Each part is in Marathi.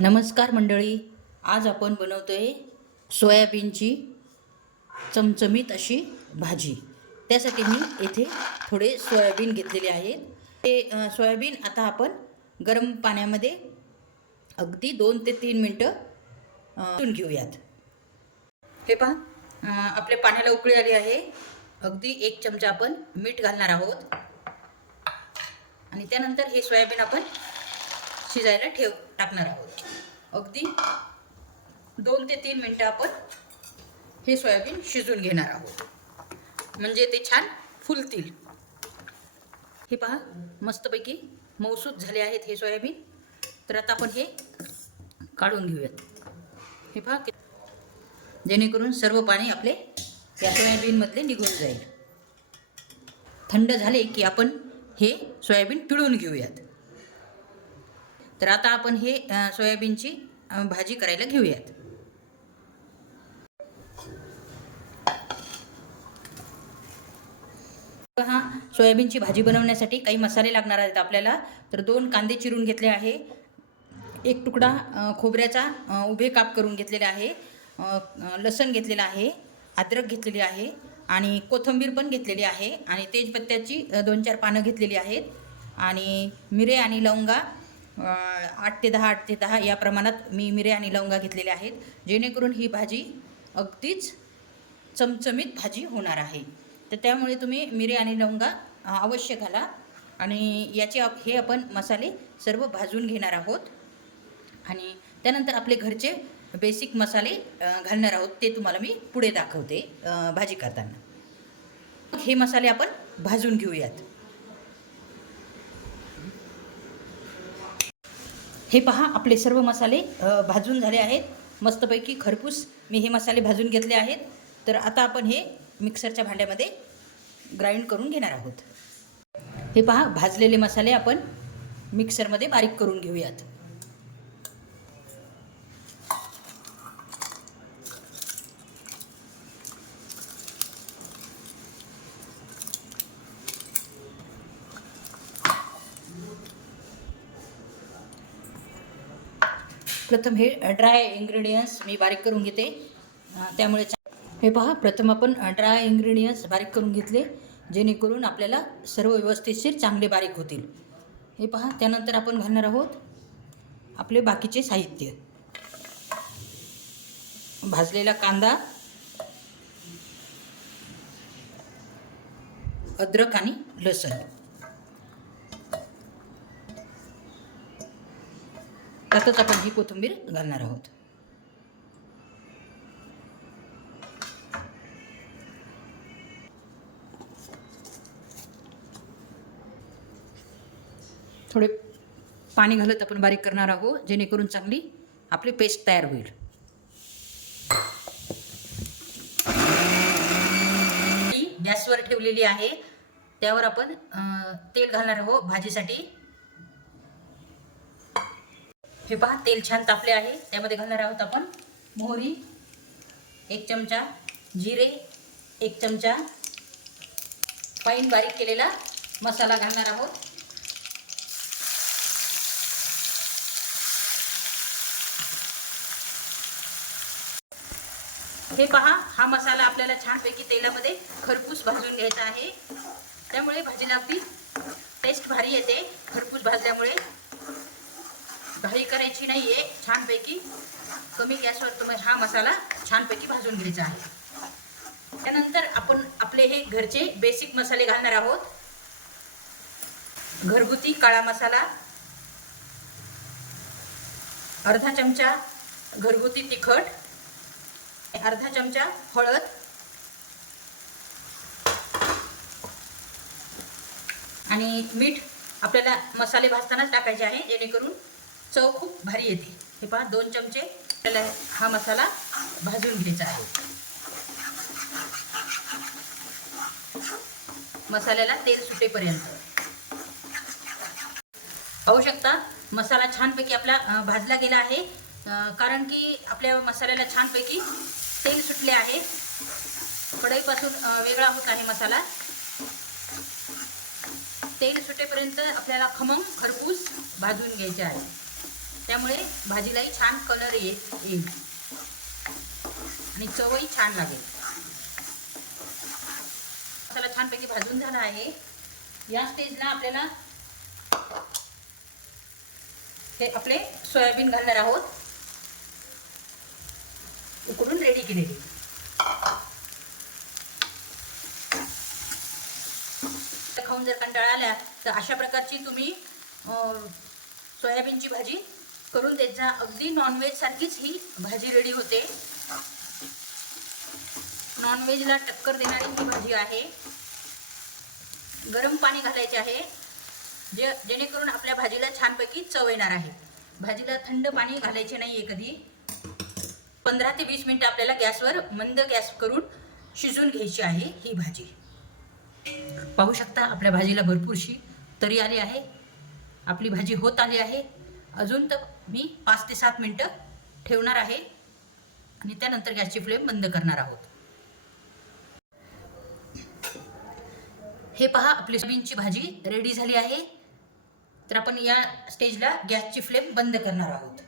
नमस्कार मंडळी, आज आपण बनवतोय सोयाबीनची चमचमीत अशी भाजी। त्यासाठी मी येथे थोडे सोयाबीन घेतलेले आहेत। ते सोयाबीन आता आपण गरम पाण्यामध्ये अगदी 2 ते 3 मिनिटं धुवून घेऊयात। हे पहा, आपल्या पाण्याला उकळी आली आहे। अगदी 1 चमचा आपण मीठ घालणार आहोत आणि त्यानंतर हे सोयाबीन आपण शिजायला टाकणार आहोत। अगदी 2 ते 3 मिनिटं आपण हे सोयाबीन शिजून घेणार आहोत, म्हणजे ते छान फुलतील। हे पहा, मस्तपैकी मऊसूत झाले आहेत हे सोयाबीन। तर आता आपण हे काढून घेऊयात। हे पहा, जेणेकरून सर्व पाणी आपले या सोयाबीनमधले निघून जाईल। थंड झाले की आपण हे सोयाबीन पिळून घेऊयात। तर आता आपण हे सोयाबीनची भाजी करायला घेऊयात। पहा, सोयाबीनची भाजी बनवण्यासाठी काही मसाले लागणार आहेत आपल्याला। तर 2 कांदे चिरून घेतले आहे, 1 तुकडा खोबऱ्याचा उभे काप करून घेतलेले आहे, लसण घेतलेला आहे, अद्रक घेतलेली आहे आणि कोथिंबीर पण घेतलेली आहे आणि तेजपत्त्याची 2-4 पानं घेतलेली आहेत आणि मिरे आणि लवंगा 8 ते 10 या प्रमाणात मी मिरे आणि लवंगा घेतलेले आहेत, जेणेकरून ही भाजी अगदीच चमचमीत भाजी होणार आहे। तर त्यामुळे तुम्ही मिरे आणि लवंगा अवश्य घाला आणि हे आपण मसाले सर्व भाजून घेणार आहोत आणि त्यानंतर आपले घरचे बेसिक मसाले घालणार आहोत। ते तुम्हाला मी पुढे दाखवते भाजी करताना। हे मसाले आपण भाजून घेऊयात। हे पहा, आपले सर्व मसाले भाजून झाले आहेत। मस्तपैकी खरपूस मी हे मसाले भाजून घेतले आहेत। तर आता आपण हे मिक्सरच्या भांड्यामध्ये ग्राइंड करून घेणार आहोत। हे पहा, भाजलेले मसाले आपण मिक्सरमध्ये बारीक करून घेऊयात। प्रथम हे ड्राय इंग्रेडियंट्स मी बारीक करून घेते, त्यामुळे हे पहा, प्रथम आपण ड्राय इंग्रेडियंट्स बारीक करून घेतले, जेणेकरून आपल्याला सर्व व्यवस्थितशीर चांगले बारीक होतील। हे पहा, त्यानंतर आपण घालणार आहोत आपले बाकीचे साहित्य। भाजलेला कांदा, अद्रक आणि लसण, त्यातच आपण ही कोथिंबीर घालणार आहोत। थोडे पाणी घालत आपण बारीक करणार आहोत, जेणेकरून चांगली आपली पेस्ट तयार होईल। गॅसवर ठेवलेली आहे, त्यावर आपण तेल घालणार आहोत भाजीसाठी। हे पहा, तेल छान तापले आहे, त्यामध्ये घालणार आहोत आपण मोहरी 1 चमचा, जिरे 1 चमचा, फाईन बारीक केलेला मसाला घालणार आहोत। हे पहा, हा मसाला आपल्याला छानपैकी तेलामध्ये खरपूस भाजून घ्यायचा आहे, त्यामुळे भाजीला अगदी टेस्ट भारी येते। खरपूस भाजल्यामुळे घाई करायची नाही आहे, छानपैकी कमी गॅसवर तुम्ही हा मसाला छानपैकी भाजून घ्यायचा आहे। त्यानंतर आपण आपले हे घरचे बेसिक मसाले घालणार आहोत। घरगुती काळा मसाला, अर्धा चमचा घरगुती तिखट, अर्धा चमचा हळद आणि मीठ आपल्याला मसाले भाजतानाच टाकायचे आहे, जेणेकरून चव खूप भारी येते। हे पहा, 2 चमचे आपल्याला हा मसाला भाजून घ्यायचा आहे। मसाल्याला तेल सुटेपर्यंत। पाहू शकता, मसाला छानपैकी आपला भाजला गेला आहे, कारण की आपल्या मसाल्याला छानपैकी तेल सुटले आहे, कढईपासून वेगळा होत आहे मसाला। तेल सुटेपर्यंत आपल्याला खमंग खरपूस भाजून घ्यायचे आहे। त्यामुळे भाजीलाही छान कलर येईल आणि चवही छान लागेल. मसाला छानपैकी भाजून झाला आहे. या स्टेजला आपल्याला हे आपले सोयाबीन घालणार आहोत, उकडून रेडी केलेली. खाऊन जर कंटाळा आला तर अशा प्रकारची तुम्ही सोयाबीनची भाजी करून देत जा. अगदी नॉनव्हेज सारखीच ही भाजी रेडी होते. नॉनव्हेजला टक्कर देणारी ही भाजी आहे. गरम पाणी घालायचे आहे जेणेकरून आपल्या भाजीला छानपैकी चव येणार आहे. भाजीला थंड पाणी घालायचे नाही आहे कधी. 15 ते 20 मिनिटं आपल्याला गॅसवर मंद गॅस करून शिजून घ्यायची आहे ही भाजी. पाहू शकता आपल्या भाजीला भरपूरशी तरी आली आहे. आपली भाजी होत आली आहे. अजून तर मी 5 ते 7 मिनिटं ठेवणार आहे आणि त्यानंतर गॅसची फ्लेम बंद करणार आहोत. हे पहा आपली सोयाबीनची भाजी रेडी झाली आहे. तर आपण या स्टेजला गॅसची फ्लेम बंद करणार आहोत.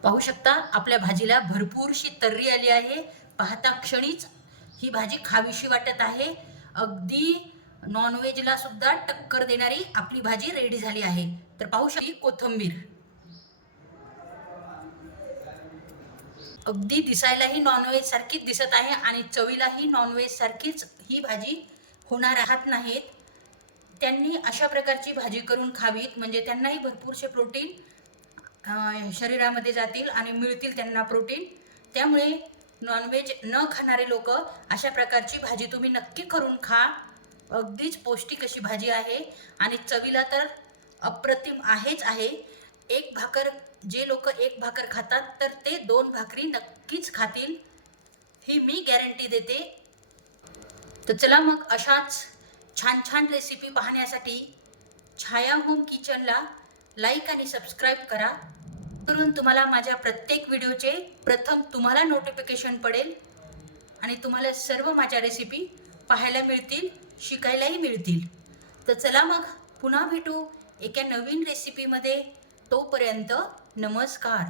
पाहू शकता आपल्या भाजीला भरपूरशी तर्री आली आहे. पाहता क्षणीच ही भाजी खावीशी वाटत आहे. अगदी नॉनव्हेजला सुद्धा टक्कर देणारी आपली भाजी रेडी झाली आहे. तर पाहू शकता कोथिंबीर अगदी दिसायलाही नॉनव्हेज सारखीच दिसत आहे आणि चवीलाही नॉनव्हेज सारखीच ही भाजी होणार आहात नाहीत. त्यांनी अशा प्रकारची भाजी करून खावीत म्हणजे त्यांनाही भरपूरसे प्रोटीन शरीरामध्ये जातील आणि मिळतील त्यांना प्रोटीन. त्यामुळे नॉनव्हेज न खाणारे लोक अशा प्रकारची भाजी तुम्ही नक्की करून खा. अगदीच पौष्टिक अशी भाजी आहे आणि चवीला तर अप्रतिम आहेच आहे. एक भाकर जे लोक एक भाकर खातात तर ते 2 भाकरी नक्कीच खातील, ही मी गॅरंटी देते. तर चला मग अशाच छान छान रेसिपी पाहण्यासाठी छाया होम किचनला लाईक आणि सबस्क्राईब करा. करून तुम्हाला माझ्या प्रत्येक व्हिडिओचे प्रथम तुम्हाला नोटिफिकेशन पडेल आणि तुम्हाला सर्व माझ्या रेसिपी पाहायला मिळतील, शिकायलाही मिळतील. तर चला मग पुन्हा भेटू एका नवीन रेसिपीमध्ये. तोपर्यंत नमस्कार.